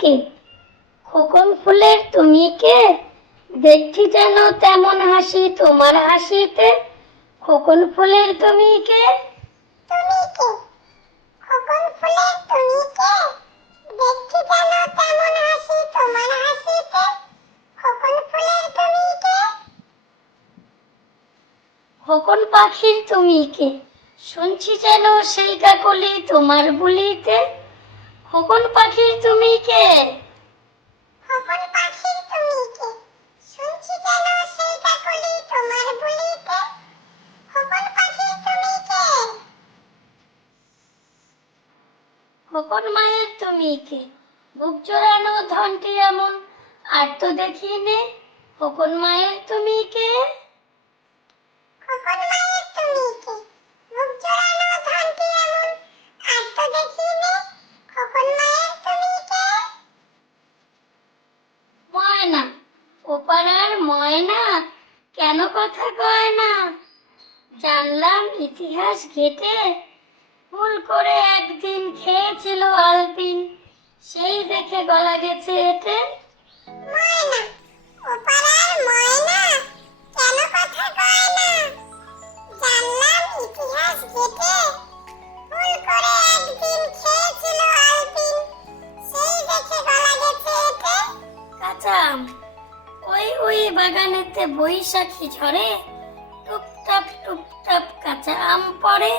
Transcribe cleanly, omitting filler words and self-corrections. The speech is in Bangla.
কে? খোকন ফুলের তুমি কে? দেখছি যেন তেমন হাসি তোমার হাসিতে। খোকন ফুলের তুমি কে? তুমি কে? খোকন ফুলের তুমি কে? দেখছি যেন তেমন হাসি তোমার হাসিতে। খোকন ফুলের তুমি কে? খোকন পাখির তুমি কে? শুনছি যেন সেই কাকলি তোমার বুলিতে। খোকন পাখির তুমি কে? খোকন পাখির তুমি কে? শুনছি যেন সেই কাকলি তোমার বুলিতে। খোকন পাখির তুমি কে? খোকন মায়ের তুমি কে? বুক জোড়ানো ধনটি এমন আর তো দেখি নে। খোকন মায়ের তুমি কে? খোকন মায়ের তুমি কে? বুক জোড়ানো ধনটি এমন আর তো দেখি নে। খোকন মায়ের তুমি কে? ময়না, ও পাড়ার ময়না, কেন কথা কয় না? জানলাম ইতিহাস ঘেটে, ভুল করে একদিন খেয়েছিল আলপিন, সেই দেখে গলা গেছে এতে। ময়না, ও পাড়ার ময়না, কেন কথা কয় না? জানলাম ইতিহাস ঘেটে, ভুল করে একদিন খেয়েছিল আলপিন, সেই দেখে গলা গেছে এতে। কাঁচা আম, ওই ওই বাগানেতে বৈশাখী ঝরে, টুপটাপ টুপটাপ কাঁচা আম পড়ে।